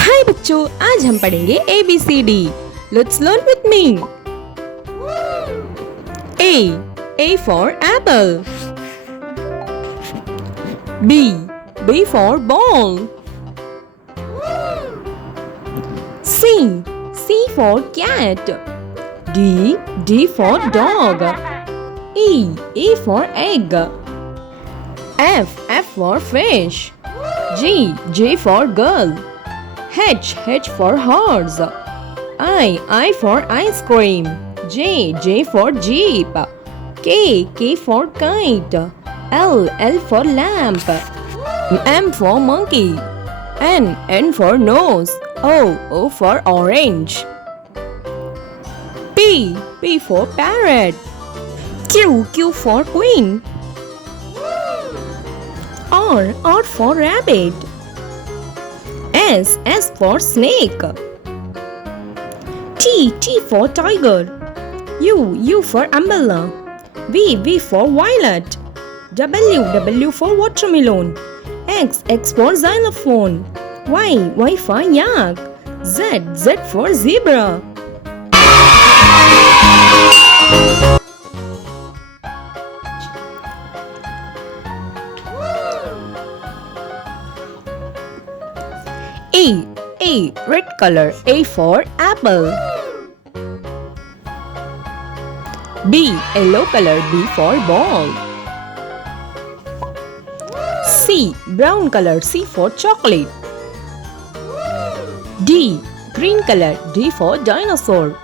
हाय बच्चों, आज हम पढ़ेंगे ABCD। Let's learn with me. A for apple. B for ball. C for cat. D for dog. E for egg. F for fish. G for girl. H for horse. I for ice cream. J for jeep. K for kite. L for lamp. M for monkey. N for nose. O for orange. P for parrot. Q for queen. R for rabbit. S for snake. T for tiger. U for umbrella. V for violet. W for watermelon. X for xylophone. Y for yak. Z for zebra. A red color. A for apple. B yellow color. B for ball. C brown color. C for chocolate. D green color. D for dinosaur.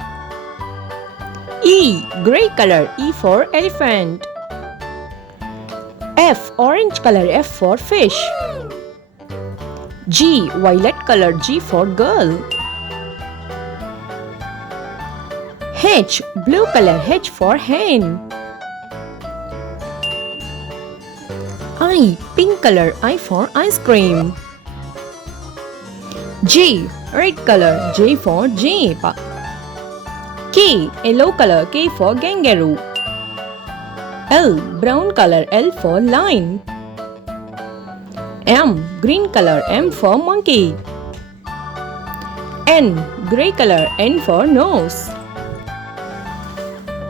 E gray color. E for elephant. F orange color. F for fish. G violet color. G for girl. H blue color. H for hen. I pink color. I for ice cream. J red color. J for jeep. K yellow color. K for kangaroo. L brown color. L for lion. M green color. M for monkey. N gray color. N for nose.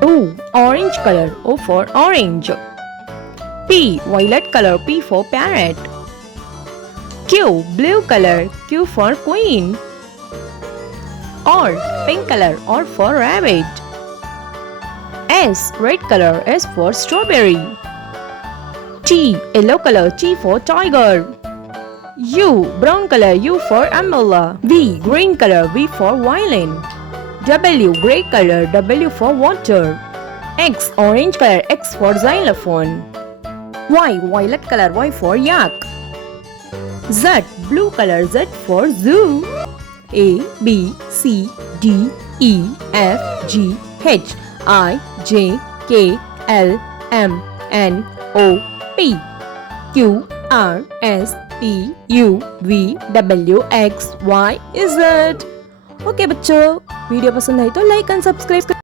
O orange color. O for orange. P violet color. P for parrot. Q blue color. Q for queen. R pink color. R for rabbit. S red color. S for strawberry. T yellow color. T for tiger. U brown color. U for umbrella. V green color. V for violin. W gray color. W for water. X orange color. X for xylophone. Y violet color. Y for yak. Z blue color. Z for zoo. A B C D E F G H I J K L M N O P Q R S T U V W X Y Z। Okay बच्चों, video पसंद आई तो like and subscribe